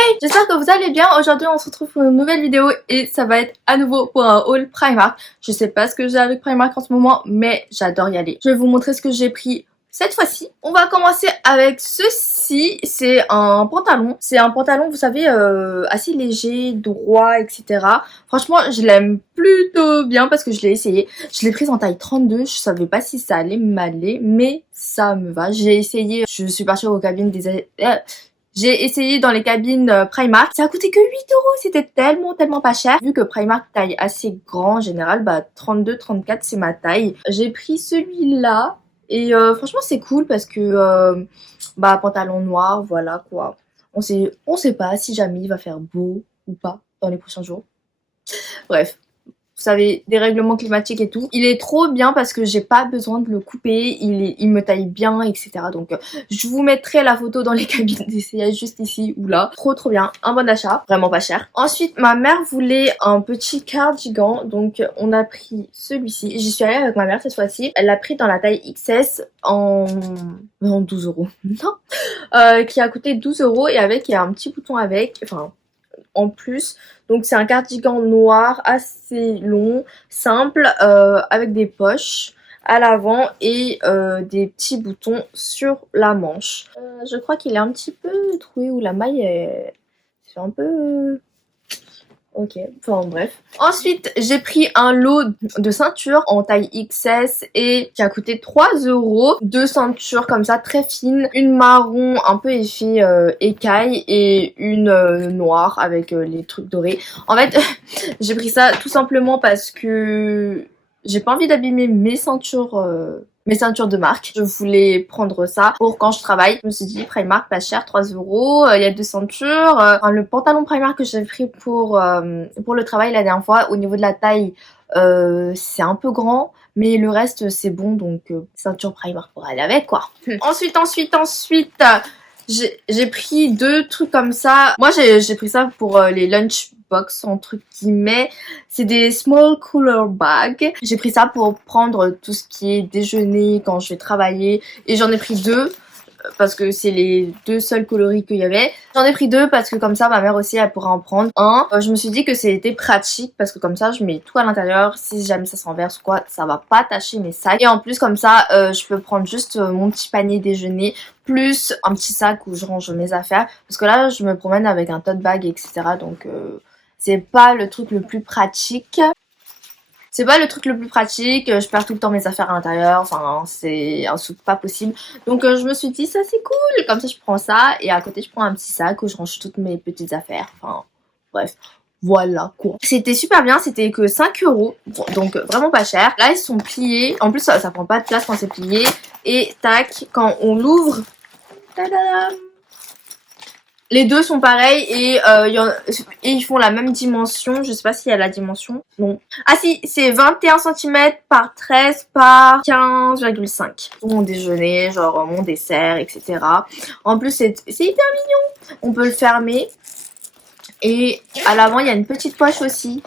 Hey, j'espère que vous allez bien. Aujourd'hui on se retrouve pour une nouvelle vidéo et ça va être à nouveau pour un haul Primark. Je sais pas ce que j'ai avec Primark en ce moment, mais j'adore y aller. Je vais vous montrer ce que j'ai pris cette fois-ci. On va commencer avec ceci. C'est un pantalon. C'est un pantalon, vous savez, assez léger, droit, etc. Franchement, je l'aime plutôt bien parce que je l'ai essayé. Je l'ai prise en taille 32. Je savais pas si ça allait m'aller, mais ça me va. J'ai essayé. Je suis partie aux cabines des... J'ai essayé dans les cabines Primark, ça a coûté que 8 euros, c'était tellement pas cher. Vu que Primark taille assez grand en général, bah 32-34 c'est ma taille. J'ai pris celui-là et franchement c'est cool parce que bah pantalon noir, voilà quoi. On sait pas si jamais il va faire beau ou pas dans les prochains jours. Bref. Vous savez, des règlements climatiques et tout. Il est trop bien parce que j'ai pas besoin de le couper, il me taille bien, etc. Donc je vous mettrai la photo dans les cabines d'essayage juste ici ou là. Trop bien, un bon achat, vraiment pas cher. Ensuite, ma mère voulait un petit cardigan, donc on a pris celui-ci. J'y suis allée avec ma mère cette fois-ci. Elle l'a pris dans la taille XS en 12 euros. Non, qui a coûté 12 euros et avec, il y a un petit bouton avec, enfin en plus. Donc c'est un cardigan noir assez long, simple, avec des poches à l'avant et des petits boutons sur la manche. Je crois qu'il est un petit peu troué ou la maille est... C'est un peu... Ok, enfin bref. Ensuite, j'ai pris un lot de ceintures en taille XS et qui a coûté 3 euros. Deux ceintures comme ça, très fines. Une marron, un peu effet écaille et une noire avec les trucs dorés. En fait, j'ai pris ça tout simplement parce que j'ai pas envie d'abîmer mes ceintures de marque. Je voulais prendre ça pour quand je travaille. Je me suis dit Primark pas cher, 3 euros. Il y a deux ceintures. Le pantalon Primark que j'avais pris pour le travail la dernière fois, au niveau de la taille, c'est un peu grand. Mais le reste c'est bon, donc ceinture Primark pour aller avec quoi. Ensuite, j'ai pris deux trucs comme ça. Moi j'ai pris ça pour les lunchbox entre guillemets. C'est des small cooler bags. J'ai pris ça pour prendre tout ce qui est déjeuner quand je vais travailler. Et j'en ai pris deux parce que c'est les deux seuls coloris qu'il y avait. J'en ai pris deux parce que comme ça ma mère aussi elle pourra en prendre un. Je me suis dit que c'était pratique parce que comme ça je mets tout à l'intérieur. Si jamais ça se renverse ou quoi, ça va pas tacher mes sacs. Et en plus comme ça je peux prendre juste mon petit panier déjeuner plus un petit sac où je range mes affaires. Parce que là je me promène avec un tote bag etc. Donc c'est pas le truc le plus pratique. C'est pas le truc le plus pratique, je perds tout le temps mes affaires à l'intérieur, enfin c'est un truc pas possible. Donc je me suis dit ça c'est cool, comme ça je prends ça et à côté je prends un petit sac où je range toutes mes petites affaires, enfin bref. Voilà quoi. C'était super bien, c'était que 5 euros, donc vraiment pas cher. Là ils sont pliés, en plus ça prend pas de place quand c'est plié. Et tac, quand on l'ouvre, tadam, les deux sont pareils et ils font la même dimension. Je sais pas s'il y a la dimension. Non. Ah si, c'est 21 cm par 13 par 15,5. Pour mon déjeuner, genre mon dessert, etc. En plus, c'est hyper mignon. On peut le fermer. Et à l'avant, il y a une petite poche aussi.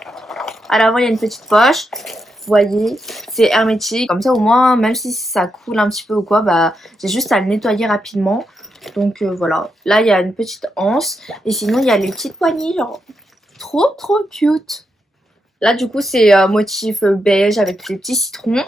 À l'avant, il y a une petite poche. Vous voyez, c'est hermétique. Comme ça, au moins, même si ça coule un petit peu ou quoi, bah j'ai juste à le nettoyer rapidement. Donc voilà, là il y a une petite anse et sinon il y a les petites poignées, genre trop cute. Là du coup c'est motif beige avec les petits citrons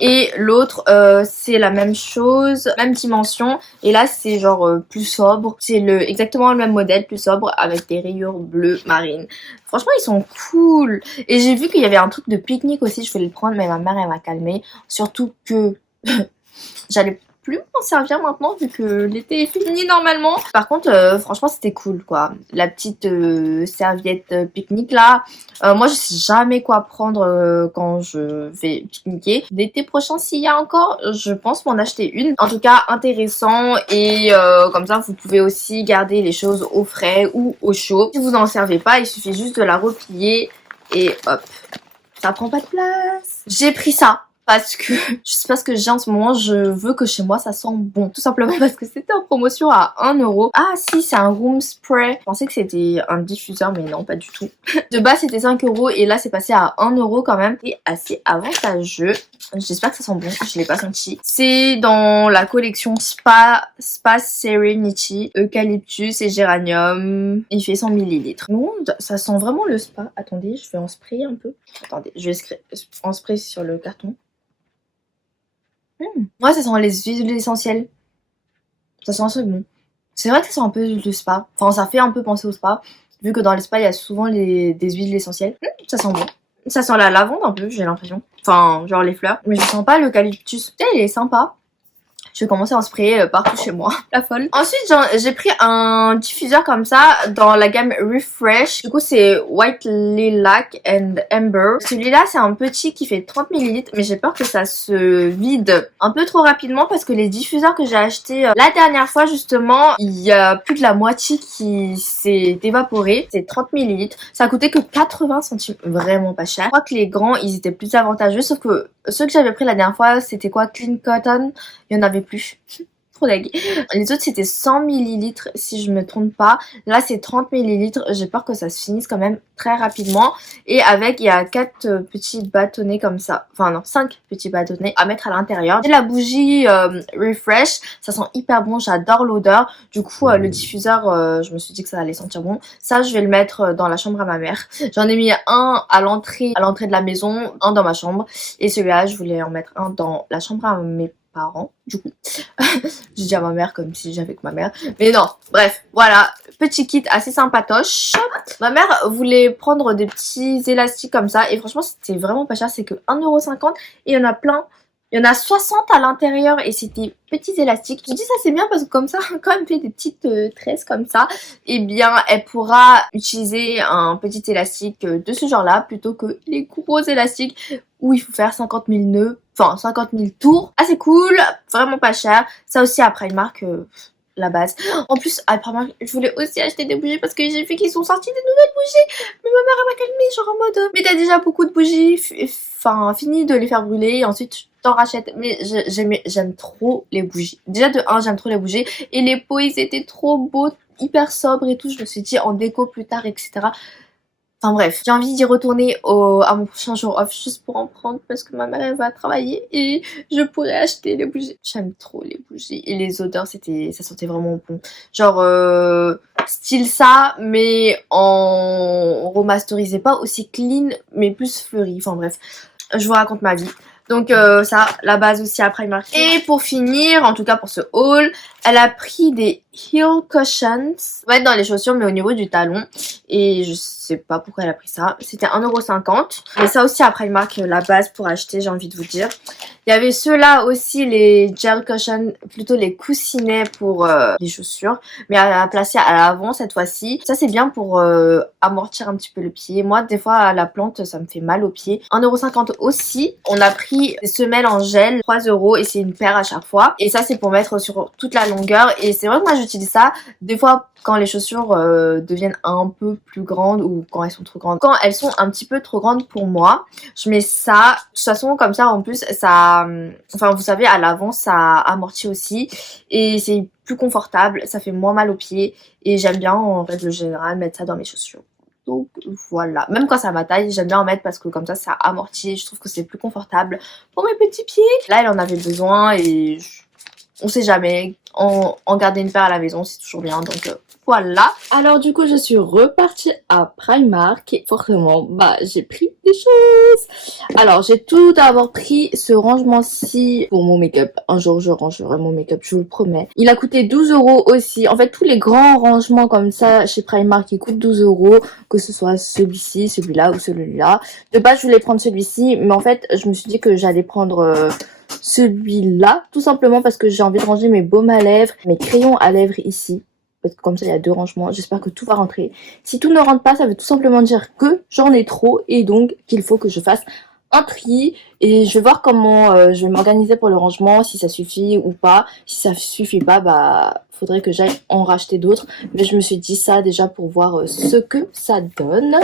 et l'autre c'est la même chose, même dimension et là c'est genre plus sobre. C'est exactement le même modèle, plus sobre avec des rayures bleues marines. Franchement ils sont cool et j'ai vu qu'il y avait un truc de pique-nique aussi, je voulais le prendre mais ma mère elle m'a calmée. Surtout que j'allais plus m'en servir maintenant vu que l'été est fini normalement. Par contre franchement c'était cool quoi. La petite serviette pique-nique là. Moi je sais jamais quoi prendre quand je vais pique-niquer. L'été prochain s'il y a encore, je pense m'en acheter une. En tout cas intéressant et comme ça vous pouvez aussi garder les choses au frais ou au chaud. Si vous n'en servez pas, il suffit juste de la replier et hop. Ça prend pas de place. J'ai pris ça parce que je sais pas ce que j'ai en ce moment, je veux que chez moi ça sent bon. Tout simplement parce que c'était en promotion à 1€. Ah si, c'est un room spray. Je pensais que c'était un diffuseur mais non, pas du tout. De base c'était 5€ et là c'est passé à 1€ quand même. C'est assez avantageux. J'espère que ça sent bon, je l'ai pas senti. C'est dans la collection Spa Serenity, Eucalyptus et Géranium. Il fait 100 ml. Bon, ça sent vraiment le spa. Attendez, je vais en sprayer un peu. Attendez, je vais en spray sur le carton. Ouais, ça sent les huiles essentielles. Ça sent un truc bon. C'est vrai que ça sent un peu le spa. Enfin, ça fait un peu penser au spa. Vu que dans les spas, il y a souvent des huiles essentielles. Ça sent bon. Ça sent la lavande un peu, j'ai l'impression. Enfin, genre les fleurs. Mais je sens pas l'eucalyptus. Il est sympa. Je vais commencer à en sprayer partout chez moi. La folle. Ensuite, j'ai pris un diffuseur comme ça dans la gamme Refresh. Du coup, c'est White Lilac and Amber. Celui-là, c'est un petit qui fait 30 ml. Mais j'ai peur que ça se vide un peu trop rapidement parce que les diffuseurs que j'ai achetés la dernière fois, justement, il y a plus de la moitié qui s'est évaporé. C'est 30 ml. Ça a coûté que 80 centimes. Vraiment pas cher. Je crois que les grands, ils étaient plus avantageux. Sauf que ceux que j'avais pris la dernière fois, c'était quoi? Clean Cotton. Il y en avait plus. Trop deg. Les autres c'était 100 ml si je me trompe pas. Là c'est 30 ml. J'ai peur que ça se finisse quand même très rapidement. Et avec il y a 4 petits bâtonnets comme ça. Enfin non, 5 petits bâtonnets à mettre à l'intérieur. J'ai la bougie Refresh. Ça sent hyper bon. J'adore l'odeur. Du coup le diffuseur je me suis dit que ça allait sentir bon. Ça je vais le mettre dans la chambre à ma mère. J'en ai mis un à l'entrée de la maison. Un dans ma chambre. Et celui-là je voulais en mettre un dans la chambre à mes parents, du coup. J'ai dit à ma mère comme si j'avais que ma mère. Mais non, bref, voilà. Petit kit assez sympatoche. Ma mère voulait prendre des petits élastiques comme ça. Et franchement, c'était vraiment pas cher. C'est que 1,50€ et il y en a plein. Il y en a 60 à l'intérieur et c'était petits élastiques. Je dis ça c'est bien parce que comme ça, quand elle fait des petites tresses comme ça, eh bien elle pourra utiliser un petit élastique de ce genre là plutôt que les gros élastiques où il faut faire 50 000 nœuds, enfin 50 000 tours. Assez cool, vraiment pas cher. Ça aussi à Primark, la base. En plus à Primark, je voulais aussi acheter des bougies parce que j'ai vu qu'ils sont sortis des nouvelles bougies. Mais ma mère elle m'a calmée genre en mode mais t'as déjà beaucoup de bougies, enfin fini de les faire brûler et ensuite t'en rachètes. Mais j'aime trop les bougies. Déjà de 1 j'aime trop les bougies et les pots ils étaient trop beaux, hyper sobres et tout. Je me suis dit en déco plus tard etc. Enfin bref, j'ai envie d'y retourner à mon prochain jour off juste pour en prendre parce que ma mère elle va travailler et je pourrais acheter les bougies. J'aime trop les bougies et les odeurs ça sentait vraiment bon. Genre style ça mais en remasterisé, pas aussi clean mais plus fleuri. Enfin bref, je vous raconte ma vie. Donc ça, la base aussi à Primark. Et pour finir, en tout cas pour ce haul, elle a pris des heel cushions. Ça va être dans les chaussures mais au niveau du talon. Et je sais pas pourquoi elle a pris ça. C'était 1,50€. Mais ça aussi à Primark, la base pour acheter, j'ai envie de vous dire. Il y avait ceux-là aussi, les gel cushions, plutôt les coussinets pour les chaussures. Mais à placer à l'avant cette fois-ci. Ça c'est bien pour amortir un petit peu le pied. Moi des fois à la plante ça me fait mal au pied. 1,50€ aussi. On a pris des semelles en gel, 3€ et c'est une paire à chaque fois. Et ça c'est pour mettre sur toute la longueur. Et c'est vrai que moi j'utilise ça des fois quand les chaussures deviennent un peu plus grandes ou quand elles sont trop grandes. Quand elles sont un petit peu trop grandes pour moi, je mets ça. De toute façon comme ça en plus ça, enfin vous savez à l'avant ça amortit aussi et c'est plus confortable, ça fait moins mal aux pieds et j'aime bien en règle générale mettre ça dans mes chaussures. Donc voilà, même quand ça ma taille, j'aime bien en mettre parce que comme ça amortit, je trouve que c'est plus confortable pour mes petits pieds. Là elle en avait besoin et on sait jamais, en garder une paire à la maison c'est toujours bien donc voilà. Alors du coup je suis repartie à Primark et forcément j'ai pris des choses. Alors j'ai tout d'abord pris ce rangement-ci pour mon make-up. Un jour je rangerai mon make-up, je vous le promets. Il a coûté 12€ aussi. En fait tous les grands rangements comme ça chez Primark ils coûtent 12€, que ce soit celui-ci, celui-là ou celui-là. De base je voulais prendre celui-ci mais en fait je me suis dit que j'allais prendre celui-là tout simplement parce que j'ai envie de ranger mes baumes à lèvres, mes crayons à lèvres ici. Parce que comme ça il y a 2 rangements, j'espère que tout va rentrer. Si tout ne rentre pas, ça veut tout simplement dire que j'en ai trop et donc qu'il faut que je fasse un tri. Et je vais voir comment je vais m'organiser pour le rangement, si ça suffit ou pas. Si ça suffit pas, faudrait que j'aille en racheter d'autres. Mais je me suis dit ça déjà pour voir ce que ça donne.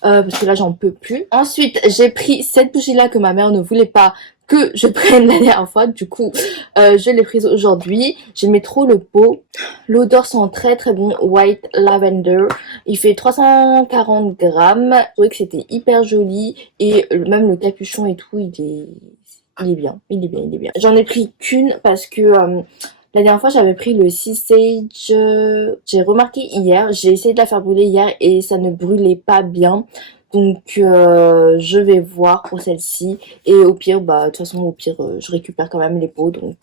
Parce que là j'en peux plus. Ensuite j'ai pris cette bougie là que ma mère ne voulait pas que je prenne la dernière fois. Du coup, je l'ai prise aujourd'hui. J'aimais trop le pot. L'odeur sent très très bon. White Lavender. Il fait 340 grammes. Je trouvais que c'était hyper joli. Et même le capuchon et tout, il est bien. Il est bien, il est bien. J'en ai pris qu'une parce que la dernière fois, j'avais pris le Sea Sage. J'ai remarqué hier, j'ai essayé de la faire brûler hier et ça ne brûlait pas bien. Donc, je vais voir pour celle-ci. Et au pire, bah, de toute façon, au pire, je récupère quand même les pots. Donc,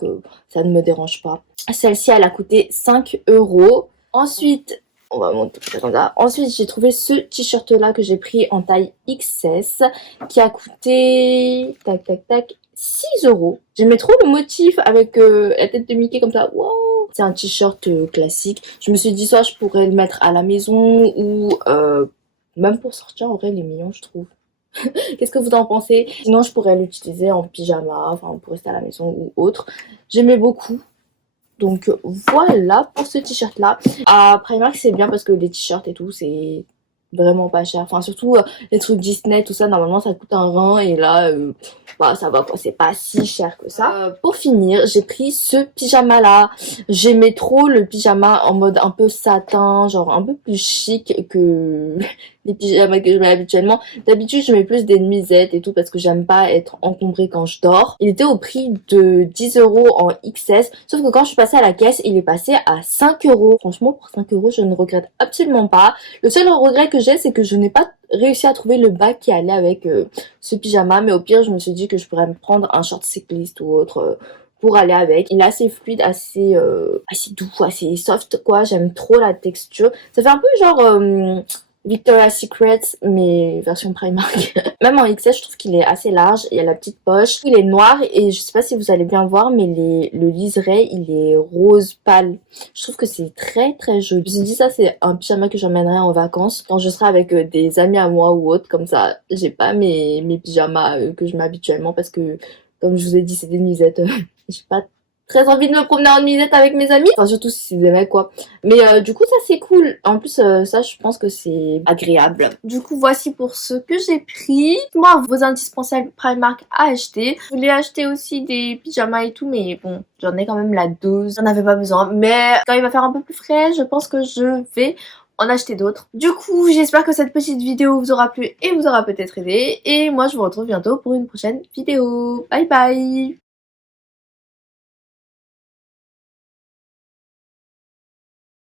ça ne me dérange pas. Celle-ci, elle a coûté 5 euros. Ensuite, on va monter comme ça. Ensuite, j'ai trouvé ce t-shirt-là que j'ai pris en taille XS qui a coûté, tac, tac, tac, 6 euros. J'aimais trop le motif avec la tête de Mickey comme ça. Wow! C'est un t-shirt classique. Je me suis dit, soit je pourrais le mettre à la maison ou même pour sortir, en vrai, il est mignon, je trouve. Qu'est-ce que vous en pensez? Sinon, je pourrais l'utiliser en pyjama, enfin, pour rester à la maison ou autre. J'aimais beaucoup. Donc, voilà pour ce t-shirt-là. À Primark, c'est bien parce que les t-shirts et tout, c'est vraiment pas cher. Enfin, surtout les trucs Disney, tout ça, normalement, ça coûte un rein. Et là, bah, ça va quoi, c'est pas si cher que ça. Pour finir, j'ai pris ce pyjama-là. J'aimais trop le pyjama en mode un peu satin, genre un peu plus chic que les pyjamas que je mets habituellement. D'habitude, je mets plus des nuisettes et tout parce que j'aime pas être encombrée quand je dors. Il était au prix de 10 euros en XS. Sauf que quand je suis passée à la caisse, il est passé à 5 euros. Franchement, pour 5 euros, je ne regrette absolument pas. Le seul regret que j'ai, c'est que je n'ai pas réussi à trouver le bas qui allait avec ce pyjama. Mais au pire, je me suis dit que je pourrais me prendre un short cycliste ou autre pour aller avec. Il est assez fluide, assez doux, assez soft quoi. J'aime trop la texture. Ça fait un peu genre Victoria's Secret mais version Primark. Même en XS, je trouve qu'il est assez large. Il y a la petite poche. Il est noir et je sais pas si vous allez bien voir, mais le liseré, il est rose pâle. Je trouve que c'est très très joli. Je me suis dit ça, c'est un pyjama que j'emmènerai en vacances quand je serai avec des amis à moi ou autre. Comme ça, j'ai pas mes pyjamas que je mets habituellement parce que, comme je vous ai dit, c'est des nuisettes. J'ai pas très envie de me promener en nuisette avec mes amis. Enfin, surtout si c'est des mecs, quoi. Mais du coup, ça, c'est cool. En plus, ça, je pense que c'est agréable. Du coup, voici pour ce que j'ai pris. Moi, vos indispensables Primark à acheter. Je voulais acheter aussi des pyjamas et tout, mais bon, j'en ai quand même la dose. J'en avais pas besoin. Mais quand il va faire un peu plus frais, je pense que je vais en acheter d'autres. Du coup, j'espère que cette petite vidéo vous aura plu et vous aura peut-être aidé. Et moi, je vous retrouve bientôt pour une prochaine vidéo. Bye bye!